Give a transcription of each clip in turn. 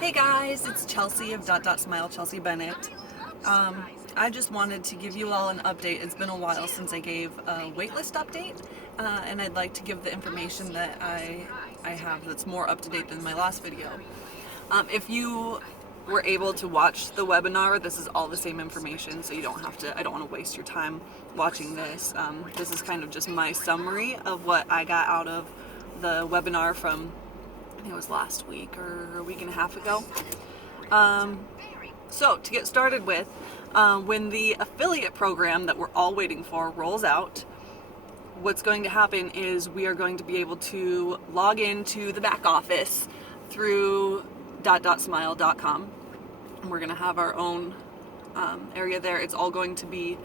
Hey guys, it's Chelsea of dotdotsmilechelseybennett. I just wanted to give you all an update. It's been a while since I gave a waitlist update, and I'd like to give the information that I have that's more up to date than my last video. If you were able to watch the webinar, this is all the same information, so you don't have to, I don't want to waste your time watching this. This is kind of just my summary of what I got out of the webinar from, I think it was last week or a week and a half ago. So to get started with, when the affiliate program that we're all waiting for rolls out, what's going to happen is we are going to be able to log into the back office through dotdotsmile.com. We're going to have our own area there. It's all going to be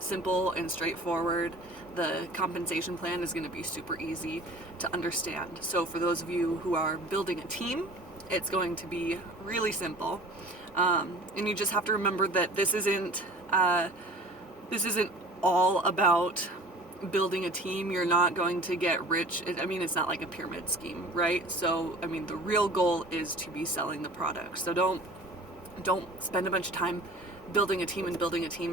simple and straightforward. The compensation plan is going to be super easy to understand. So for those of you who are building a team, it's going to be really simple. And you just have to remember that this isn't all about building a team. You're not going to get rich. I mean, it's not like a pyramid scheme, right? So, I mean, the real goal is to be selling the product. So don't spend a bunch of time building a team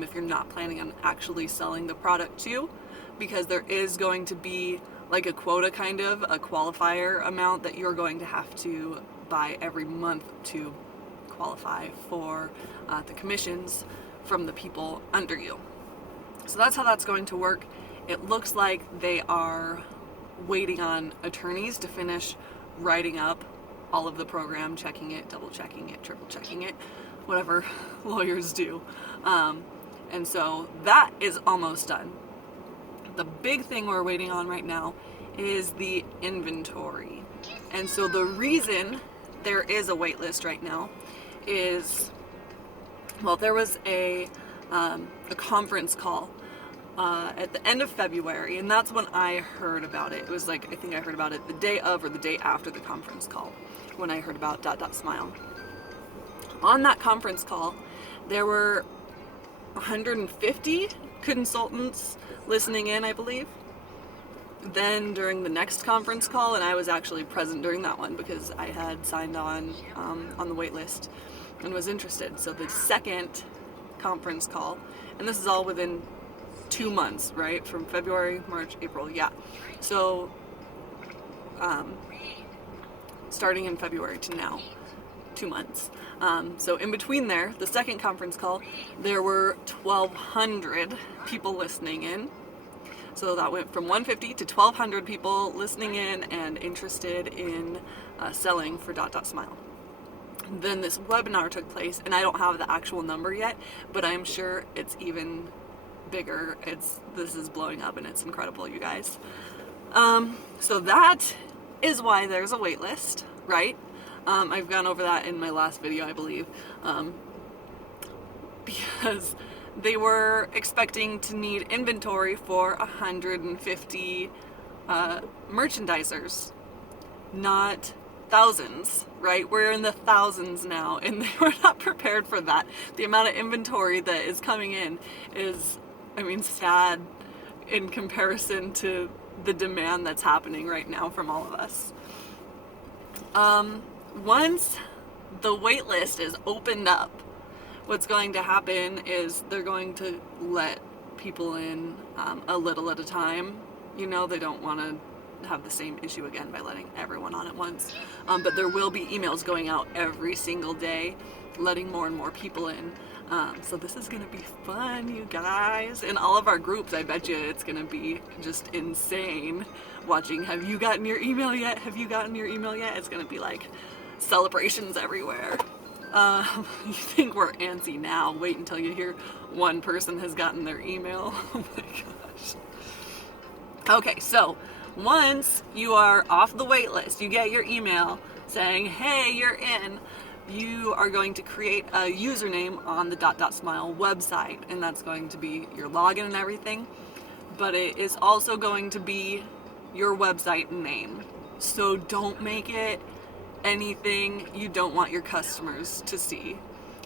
if you're not planning on actually selling the product too, because there is going to be like a quota, kind of a qualifier amount that you're going to have to buy every month to qualify for the commissions from the people under you. So that's how that's going to work. It looks like they are waiting on attorneys to finish writing up all of the program, checking it, double checking it, triple checking it, whatever lawyers do. And so that is almost done. The big thing we're waiting on right now is the inventory. And so the reason there is a wait list right now is, well, there was a conference call at the end of February, and that's when I heard about it. It was like, I think I heard about it the day of or the day after the conference call when I heard about Smile. On that conference call, there were 150 consultants listening in, I believe. Then during the next conference call, and I was actually present during that one because I had signed on the wait list and was interested. So the second conference call, and this is all within 2 months, right? From February, March, April, yeah. So starting in February to now, 2 months. So in between there, the second conference call, there were 1,200 people listening in. So that went from 150 to 1,200 people listening in and interested in selling for Smile. Then this webinar took place, and I don't have the actual number yet, but I'm sure it's even bigger. This is blowing up, and it's incredible, you guys. So that is why there's a wait list, right? I've gone over that in my last video, I believe, because they were expecting to need inventory for 150 merchandisers, not thousands, right? We're in the thousands now, and they were not prepared for that. The amount of inventory that is coming in is, I mean, sad in comparison to the demand that's happening right now from all of us. Once the wait list is opened up, what's going to happen is they're going to let people in a little at a time. You know, they don't want to have the same issue again by letting everyone on at once. But there will be emails going out every single day, letting more and more people in. So this is going to be fun, you guys. In all of our groups, I bet you it's going to be just insane watching, have you gotten your email yet? Have you gotten your email yet? It's going to be like celebrations everywhere. You think we're antsy now. Wait until you hear one person has gotten their email. Oh my gosh. Okay, so once you are off the wait list, you get your email saying, hey, you're in, you are going to create a username on the Smile website, and that's going to be your login and everything, but it is also going to be your website name. So don't make it anything you don't want your customers to see.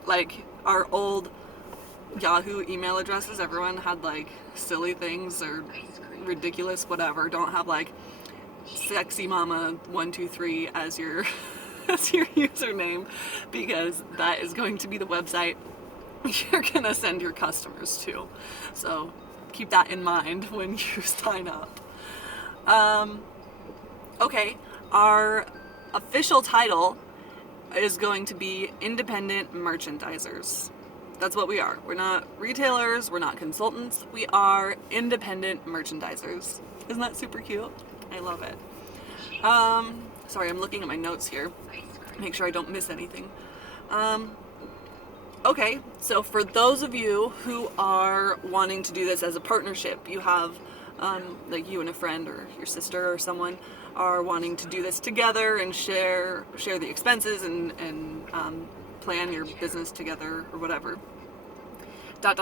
Like our old Yahoo email addresses, everyone had like silly things or ridiculous whatever. Don't have like sexy mama 123 as your as your username, because that is going to be the website you're gonna send your customers to. So keep that in mind when you sign up. Okay, our official title is going to be independent merchandisers. That's what we are. We're not retailers, we're not consultants, we are independent merchandisers. Isn't that super cute? I love it. Sorry, I'm looking at my notes here. Make sure I don't miss anything. Okay, so for those of you who are wanting to do this as a partnership, you have, like you and a friend or your sister or someone are wanting to do this together and share the expenses and plan your business together or whatever.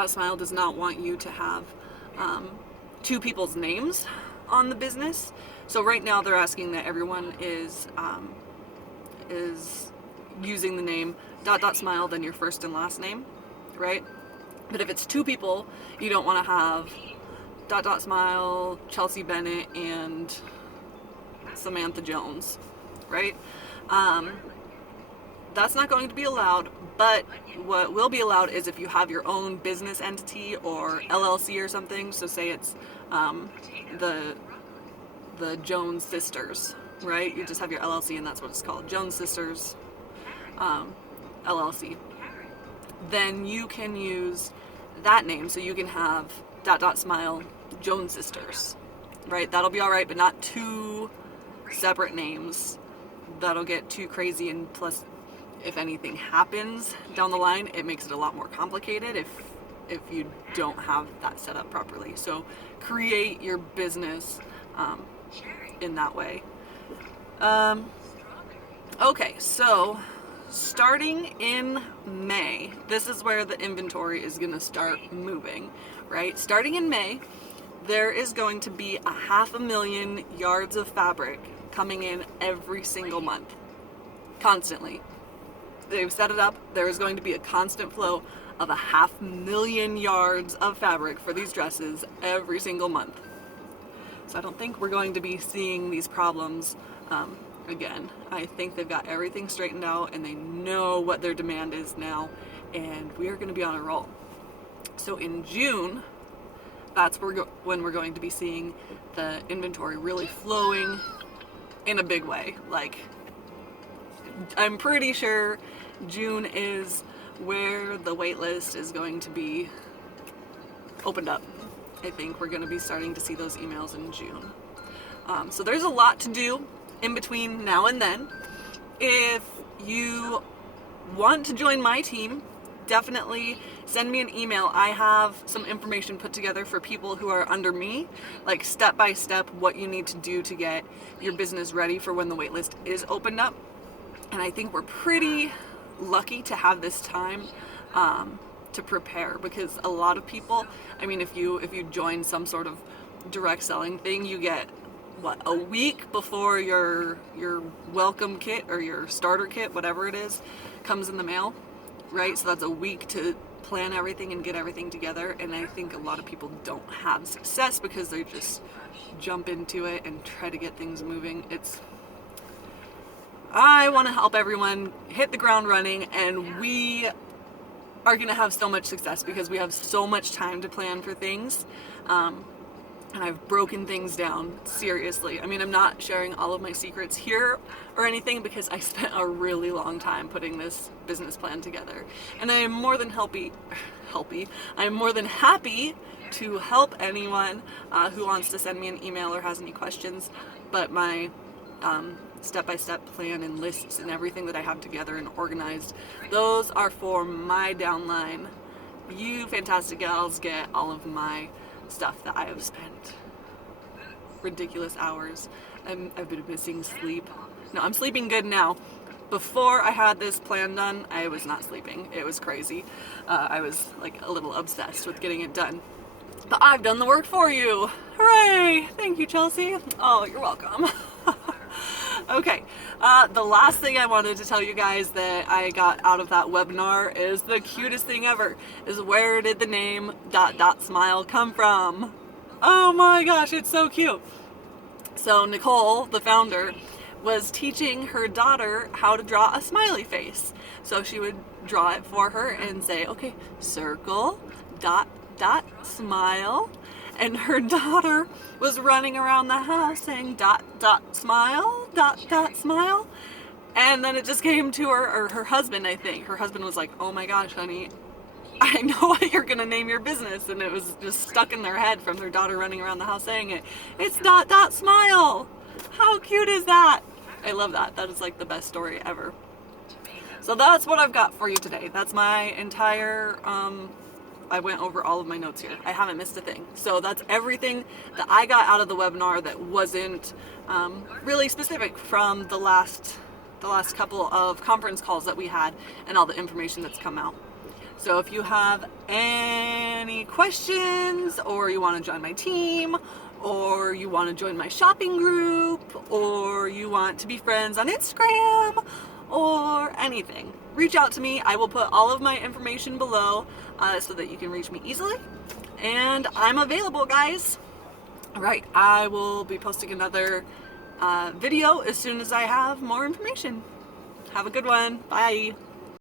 Smile does not want you to have two people's names on the business. So right now they're asking that everyone is using the name Smile, then your first and last name, right? But if it's two people, you don't want to have Smile, Chelsea Bennett, and Samantha Jones, right? That's not going to be allowed, but what will be allowed is if you have your own business entity or LLC or something. So say it's the Jones Sisters, right? You just have your LLC and that's what it's called, Jones Sisters LLC. Then you can use that name, so you can have Smile Jones Sisters, right? That'll be all right, but not two separate names. That'll get too crazy, and plus, if anything happens down the line, it makes it a lot more complicated if you don't have that set up properly. So create your business in that way. Okay, so starting in May, this is where the inventory is going to start moving, right? Starting in May, there is going to be 500,000 yards of fabric coming in every single month, constantly. They've set it up. There is going to be a constant flow of 500,000 yards of fabric for these dresses every single month. So I don't think we're going to be seeing these problems again. I think they've got everything straightened out and they know what their demand is now, and we are going to be on a roll. So in June, that's when we're going to be seeing the inventory really flowing in a big way. Like, I'm pretty sure June is where the wait list is going to be opened up. I think we're going to be starting to see those emails in June. So there's a lot to do in between now and then. If you want to join my team, definitely send me an email. I have some information put together for people who are under me, like step by step what you need to do to get your business ready for when the waitlist is opened up. And I think we're pretty lucky to have this time to prepare, because a lot of people, I mean, if you join some sort of direct selling thing, you get a week before your welcome kit or your starter kit, whatever it is, comes in the mail, right? So that's a week to plan everything and get everything together. And I think a lot of people don't have success because they just jump into it and try to get things moving. I want to help everyone hit the ground running, and we are going to have so much success because we have so much time to plan for things. And I've broken things down, seriously. I mean, I'm not sharing all of my secrets here or anything because I spent a really long time putting this business plan together. And I am more than I'm more than happy to help anyone who wants to send me an email or has any questions. But my step-by-step plan and lists and everything that I have together and organized, those are for my downline. You fantastic gals get all of my stuff that I have spent ridiculous hours. I've been missing sleep. No, I'm sleeping good now. Before I had this plan done, I was not sleeping. It was crazy. I was like a little obsessed with getting it done. But I've done the work for you. Hooray! Thank you, Chelsea. Oh, you're welcome. Okay, the last thing I wanted to tell you guys that I got out of that webinar is the cutest thing ever, is where did the name Smile come from? Oh my gosh, it's so cute. So Nicole, the founder, was teaching her daughter how to draw a smiley face. So she would draw it for her and say, okay, circle, dot, dot, smile. And her daughter was running around the house saying dot, dot, smile, dot, dot, smile. And then it just came to her, or her husband, I think. Her husband was like, oh my gosh, honey, I know what you're going to name your business. And it was just stuck in their head from their daughter running around the house saying it. It's dot, dot, smile. How cute is that? I love that. That is like the best story ever. So that's what I've got for you today. That's my entire, I went over all of my notes here. I haven't missed a thing. So that's everything that I got out of the webinar that wasn't really specific from the last couple of conference calls that we had and all the information that's come out. So if you have any questions, or you want to join my team, or you want to join my shopping group, or you want to be friends on Instagram, or anything, reach out to me. I will put all of my information below so that you can reach me easily. And I'm available, guys. All right, I will be posting another video as soon as I have more information. Have a good one. Bye.